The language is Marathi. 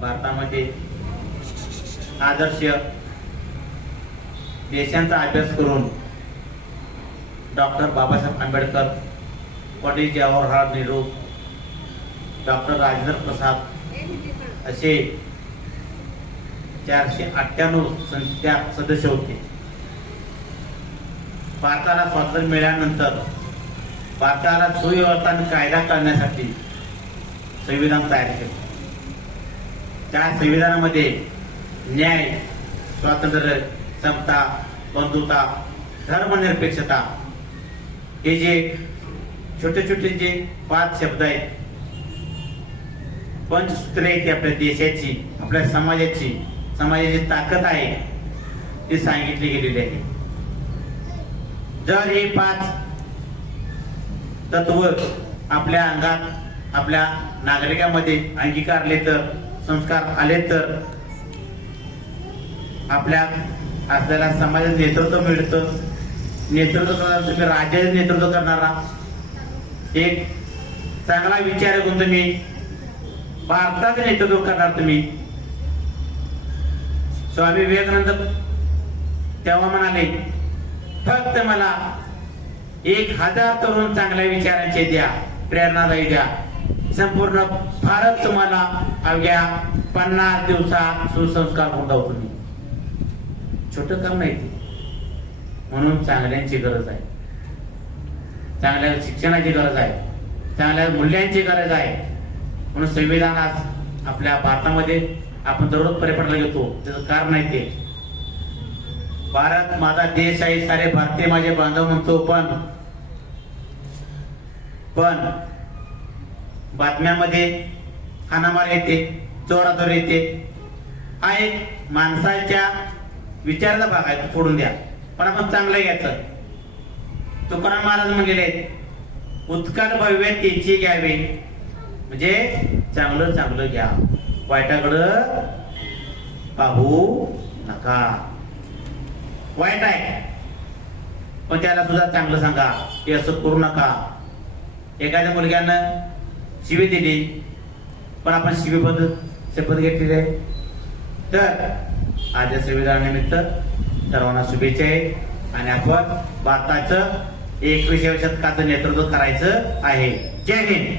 भारतामध्ये आदर्श देशांचा अभ्यास करून डॉक्टर बाबासाहेब आंबेडकर, पंडित जवाहरलाल नेहरू, डॉक्टर राजेंद्र प्रसाद असे 498 सदस्य होते. भारताला स्वातंत्र्य मिळाल्यानंतर भारताला सुव्यवस्था आणि कायदा करण्यासाठी संविधान तयार केले. त्या संविधानामध्ये न्याय, स्वातंत्र्य, समता, बंधुता, धर्मनिरपेक्षता हे जे छोटे छोटे जे 5 शब्द आहेत, पंचसूत्रे आहेत आपल्या देशाची, आपल्या समाजाची ताकद आहे ती सांगितली गेलेली आहे. जर हे 5 तत्व आपल्या अंगात, आपल्या नागरिकांमध्ये अंगीकारले तर, संस्कार आले तर आपल्याला समाजात नेतृत्व मिळतं. नेतृत्व करणारा तुम्ही, राज्याचे नेतृत्व करणारा एक चांगला विचार करून तुम्ही भारताचे नेतृत्व करणार. तुम्ही स्वामी विवेकानंद तेव्हा म्हणाले, फक्त मला 1000 तरुण चांगल्या विचारांचे द्या, प्रेरणादायी द्या, संपूर्ण भारत तुम्हाला अवघ्या 50 दिवसात सुसंस्कार होऊन तुम्ही. छोटं काम नाही ते. म्हणून चांगल्यांची गरज आहे, चांगल्या शिक्षणाची गरज आहे, चांगल्या मूल्यांची गरज आहे. म्हणून संविधान आज आपल्या भारतामध्ये आपण दररोज परिपाठाला घेतो. त्याचं कारण आहे ते, भारत माझा देश आहे, सारे भारतीय माझे बांधव म्हणतो. पण बातम्यांमध्ये हाणामार येते, चोराचोरी येते. हा एक माणसाच्या विचाराचा भाग आहे, तो सोडून द्या. पण आपण चांगलं घ्यायचं. तुकाराम महाराज म्हणलेले आहेत, उत्कट भव्य तेची घ्यावे, म्हणजे चांगलं चांगलं घ्या, वाईटाकडं पाहू नका. वाईट आहे पण त्याला सुद्धा चांगलं सांगा, हे असं करू नका. एखाद्या मुलग्यानं शिवी दिली पण आपण शपथ घेतलेली आहे. तर आज या संविधानानिमित्त सर्वांना शुभेच्छा आहेत. आणि आपण भारताचं 21व्या शतकाचं नेतृत्व करायचं आहे. जय हिंद.